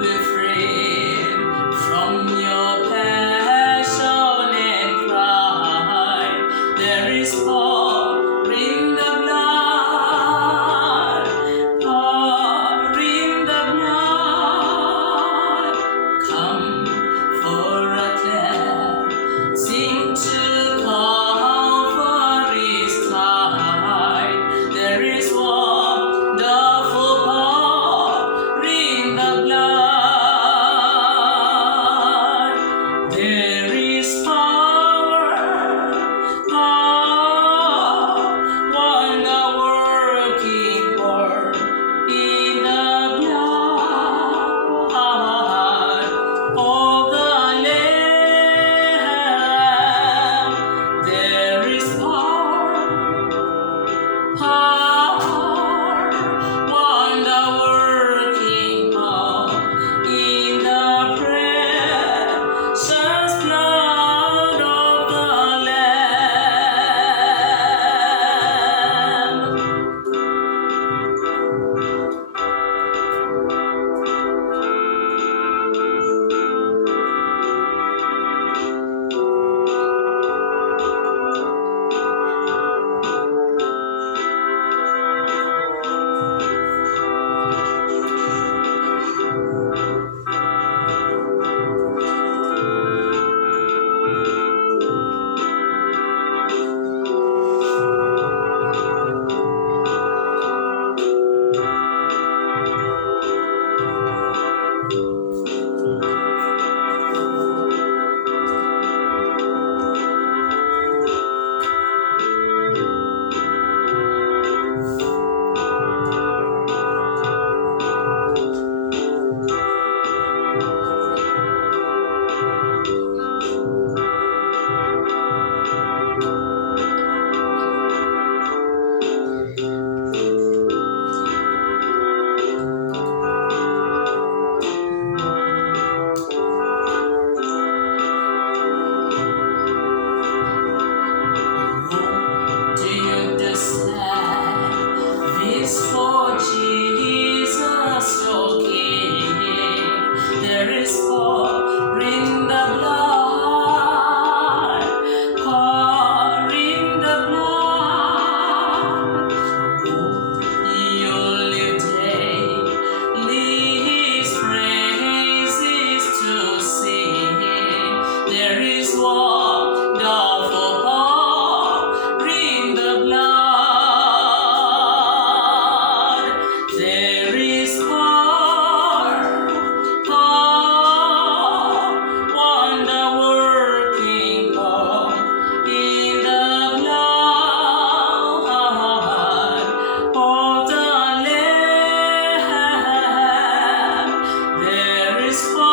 be freed from your passionate cry. There is power in the blood, power in the blood. Come for a cleansing to Calvary's tide. There is wonderful power in the blood. There is power, wonder-working power in the blood of the Lamb. There is power, wonder-working power in the precious blood of the Lamb. Do you decide this for Jesus your King? There is power in the blood, power in the blood. You live daily His praises to sing. There is wonderful power in the blood. There is power, wonder-working power in the blood of the Lamb. There is power,